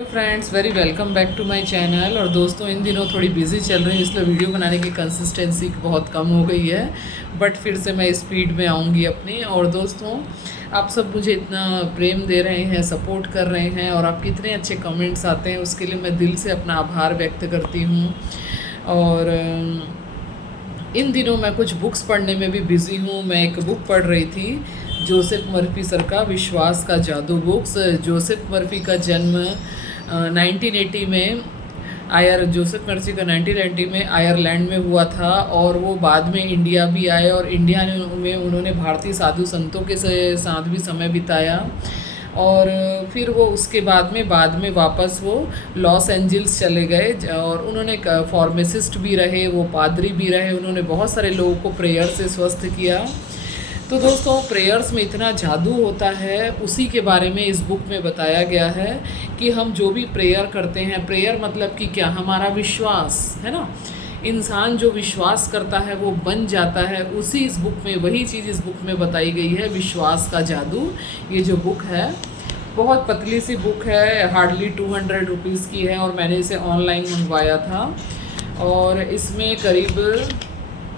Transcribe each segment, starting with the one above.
Friends, very welcome back to my channel. और दोस्तों, इन दिनों थोड़ी बिजी चल रही है, इसलिए वीडियो बनाने की कंसिस्टेंसी बहुत कम हो गई है। बट फिर से मैं स्पीड में आऊँगी अपनी। और दोस्तों, आप सब मुझे इतना प्रेम दे रहे हैं, सपोर्ट कर रहे हैं और आपके इतने अच्छे कमेंट्स आते हैं, उसके लिए मैं दिल से अपना आभार व्यक्त करती हूँ। और इन दिनों मैं कुछ बुक्स पढ़ने में भी बिज़ी हूँ। मैं एक बुक पढ़ रही थी, जोसेफ मर्फी सर का विश्वास का जादू बुक्स। जोसेफ मर्फी का जन्म 1980 में जोसेफ मर्फी का 1990 में आयरलैंड में हुआ था। और वो बाद में इंडिया भी आए और इंडिया में उन्होंने भारतीय साधु संतों के साथ भी समय बिताया। और फिर वो उसके बाद में वापस वो लॉस एंजल्स चले गए और उन्होंने फार्मासिस्ट भी रहे, वो पादरी भी रहे। उन्होंने बहुत सारे लोगों को प्रेयर से स्वस्थ किया। तो दोस्तों, प्रेयर्स में इतना जादू होता है, उसी के बारे में इस बुक में बताया गया है कि हम जो भी प्रेयर करते हैं, प्रेयर मतलब कि क्या, हमारा विश्वास है ना। इंसान जो विश्वास करता है वो बन जाता है। उसी इस बुक में वही चीज़ इस बुक में बताई गई है, विश्वास का जादू। ये जो बुक है बहुत पतली सी बुक है, हार्डली 200 रुपीज़ की है और मैंने इसे ऑनलाइन मंगवाया था। और इसमें करीब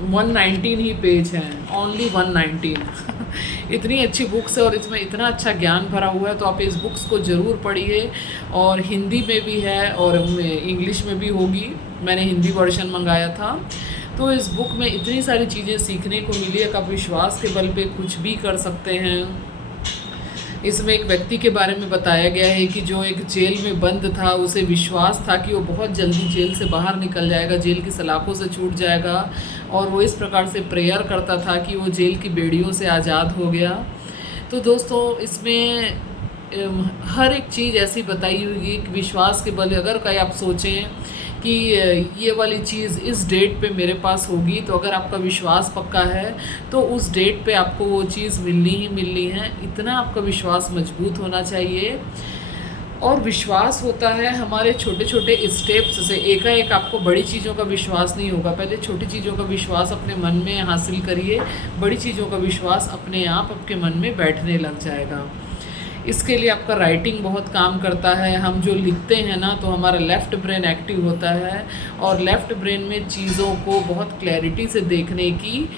119 ही पेज हैं, ओनली 119 इतनी अच्छी बुक्स है और इसमें इतना अच्छा ज्ञान भरा हुआ है। तो आप इस बुक्स को ज़रूर पढ़िए। और हिंदी में भी है और इंग्लिश में भी होगी। मैंने हिंदी वर्जन मंगाया था। तो इस बुक में इतनी सारी चीज़ें सीखने को मिली है कि आप विश्वास के बल पे कुछ भी कर सकते हैं। इसमें एक व्यक्ति के बारे में बताया गया है कि जो एक जेल में बंद था, उसे विश्वास था कि वो बहुत जल्दी जेल से बाहर निकल जाएगा, जेल की सलाखों से छूट जाएगा। और वो इस प्रकार से प्रेयर करता था कि वो जेल की बेड़ियों से आज़ाद हो गया। तो दोस्तों, इसमें हर एक चीज़ ऐसी बताई हुई कि विश्वास के बल अगर कहीं आप सोचें कि ये वाली चीज़ इस डेट पे मेरे पास होगी, तो अगर आपका विश्वास पक्का है तो उस डेट पे आपको वो चीज़ मिलनी ही मिलनी है। इतना आपका विश्वास मजबूत होना चाहिए। और विश्वास होता है हमारे छोटे छोटे स्टेप्स से। एकाएक आपको बड़ी चीज़ों का विश्वास नहीं होगा। पहले छोटी चीज़ों का विश्वास अपने मन में हासिल करिए, बड़ी चीज़ों का विश्वास अपने आप आपके मन में बैठने लग जाएगा। इसके लिए आपका राइटिंग बहुत काम करता है। हम जो लिखते हैं ना, तो हमारा लेफ़्ट ब्रेन एक्टिव होता है और लेफ़्ट ब्रेन में चीज़ों को बहुत क्लैरिटी से देखने की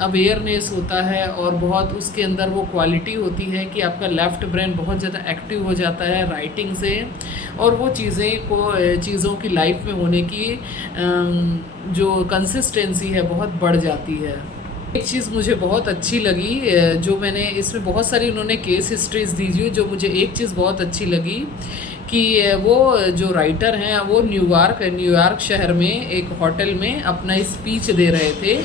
अवेयरनेस होता है। और बहुत उसके अंदर वो क्वालिटी होती है कि आपका लेफ़्ट ब्रेन बहुत ज़्यादा एक्टिव हो जाता है राइटिंग से। और वो चीज़ों की लाइफ में होने की जो कंसिस्टेंसी है बहुत बढ़ जाती है। एक चीज़ मुझे बहुत अच्छी लगी, जो मैंने इसमें बहुत सारी उन्होंने केस हिस्ट्रीज दी, जो मुझे एक चीज़ बहुत अच्छी लगी कि वो जो राइटर हैं वो न्यूयॉर्क शहर में एक होटल में अपना स्पीच दे रहे थे।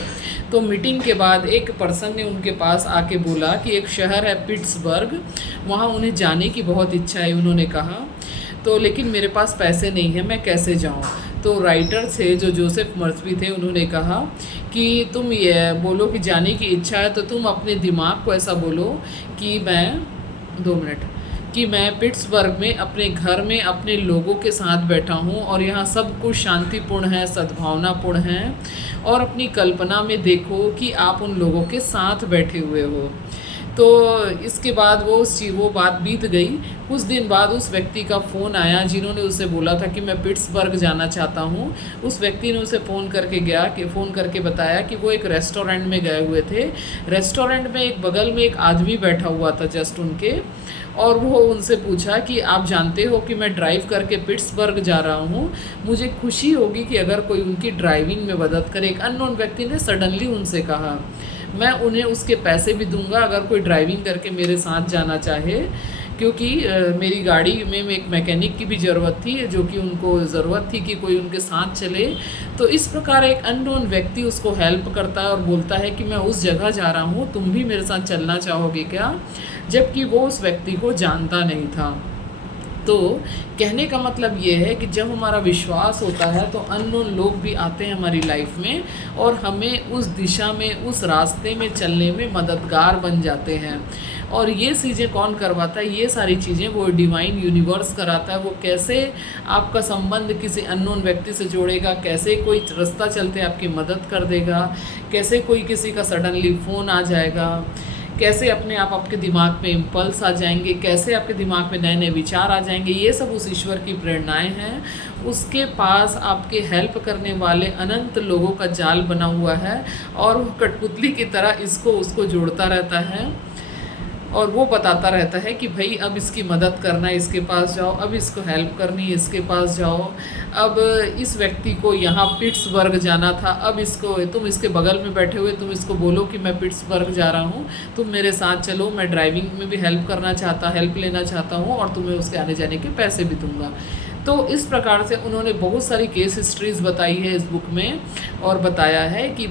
तो मीटिंग के बाद एक पर्सन ने उनके पास आके बोला कि एक शहर है पिट्सबर्ग, वहाँ उन्हें जाने की बहुत इच्छा है। उन्होंने कहा तो लेकिन मेरे पास पैसे नहीं है, मैं कैसे जाऊँ। तो राइटर थे जो जोसेफ मर्फी थे, उन्होंने कहा कि तुम ये बोलो कि जाने की इच्छा है, तो तुम अपने दिमाग को ऐसा बोलो कि मैं पिट्सबर्ग में अपने घर में अपने लोगों के साथ बैठा हूँ और यहाँ सब कुछ शांतिपूर्ण है, सद्भावनापूर्ण है। और अपनी कल्पना में देखो कि आप उन लोगों के साथ बैठे हुए हो। तो इसके बाद वो बात बीत गई। कुछ दिन बाद उस व्यक्ति का फ़ोन आया जिन्होंने उसे बोला था कि मैं पिट्सबर्ग जाना चाहता हूँ। उस व्यक्ति ने उसे फ़ोन करके बताया कि वो एक रेस्टोरेंट में गए हुए थे। रेस्टोरेंट में एक बगल में एक आदमी बैठा हुआ था जस्ट उनके, और वो उनसे पूछा कि आप जानते हो कि मैं ड्राइव करके पिट्सबर्ग जा रहा हूँ, मुझे खुशी होगी कि अगर कोई उनकी ड्राइविंग में मदद करे। एक अननोन व्यक्ति ने सडनली उनसे कहा, मैं उन्हें उसके पैसे भी दूंगा अगर कोई ड्राइविंग करके मेरे साथ जाना चाहे, क्योंकि मेरी गाड़ी में एक मैकेनिक की भी ज़रूरत थी, जो कि उनको ज़रूरत थी कि कोई उनके साथ चले। तो इस प्रकार एक अननोन व्यक्ति उसको हेल्प करता है और बोलता है कि मैं उस जगह जा रहा हूँ, तुम भी मेरे साथ चलना चाहोगे क्या, जबकि वो उस व्यक्ति को जानता नहीं था। तो कहने का मतलब ये है कि जब हमारा विश्वास होता है तो अननोन लोग भी आते हैं हमारी लाइफ में और हमें उस दिशा में, उस रास्ते में चलने में मददगार बन जाते हैं। और ये चीज़ें कौन करवाता है? ये सारी चीज़ें वो डिवाइन यूनिवर्स कराता है। वो कैसे आपका संबंध किसी अननोन व्यक्ति से जोड़ेगा, कैसे कोई रास्ता चलते आपकी मदद कर देगा, कैसे कोई किसी का सडनली फ़ोन आ जाएगा, कैसे अपने आप आपके दिमाग में इम्पल्स आ जाएंगे, कैसे आपके दिमाग में नए नए विचार आ जाएंगे, ये सब उस ईश्वर की प्रेरणाएं हैं। उसके पास आपके हेल्प करने वाले अनंत लोगों का जाल बना हुआ है और वो कठपुतली की तरह इसको उसको जोड़ता रहता है और वो बताता रहता है कि भाई अब इसकी मदद करना है, इसके पास जाओ, अब इसको हेल्प करनी है, इसके पास जाओ, अब इस व्यक्ति को यहाँ पिट्सबर्ग जाना था, अब इसको तुम इसके बगल में बैठे हुए तुम इसको बोलो कि मैं पिट्सबर्ग जा रहा हूँ, तुम मेरे साथ चलो, मैं ड्राइविंग में भी हेल्प लेना चाहता हूँ और तुम्हें उसके आने जाने के पैसे भी दूंगा। तो इस प्रकार से उन्होंने बहुत सारी केस हिस्ट्रीज़ बताई है इस बुक में और बताया है कि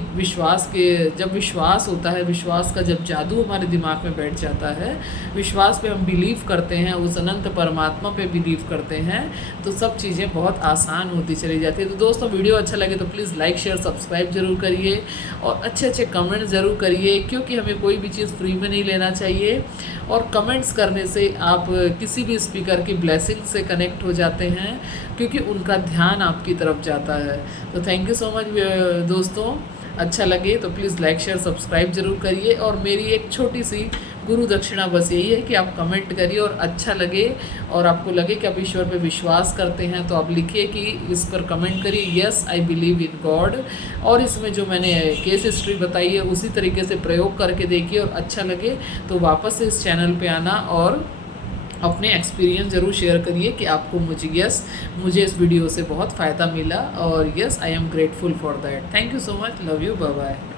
जब विश्वास होता है, विश्वास का जब जादू हमारे दिमाग में बैठ जाता है, विश्वास पे हम बिलीव करते हैं, उस अनंत परमात्मा पे बिलीव करते हैं, तो सब चीज़ें बहुत आसान होती चली जाती है। तो दोस्तों वीडियो अच्छा लगे तो प्लीज़ लाइक शेयर सब्सक्राइब जरूर करिए और अच्छे अच्छे कमेंट ज़रूर करिए, क्योंकि हमें कोई भी चीज़ फ्री में नहीं लेना चाहिए और कमेंट्स करने से आप किसी भी स्पीकर की ब्लेसिंग से कनेक्ट हो जाते हैं, क्योंकि उनका ध्यान आपकी तरफ जाता है। तो थैंक यू सो मच दोस्तों, अच्छा लगे तो प्लीज़ लाइक शेयर सब्सक्राइब जरूर करिए और मेरी एक छोटी सी गुरु दक्षिणा बस यही है कि आप कमेंट करिए और अच्छा लगे और आपको लगे कि आप ईश्वर पे विश्वास करते हैं तो आप लिखिए कि इस पर कमेंट करिए yes I believe in God, और इसमें जो मैंने केस हिस्ट्री बताई है उसी तरीके से प्रयोग करके देखिए और अच्छा लगे तो वापस से इस चैनल पे आना और अपने एक्सपीरियंस ज़रूर शेयर करिए कि आपको मुझे इस वीडियो से बहुत फ़ायदा मिला और yes I am grateful for that. Thank you so much, love you, bye bye.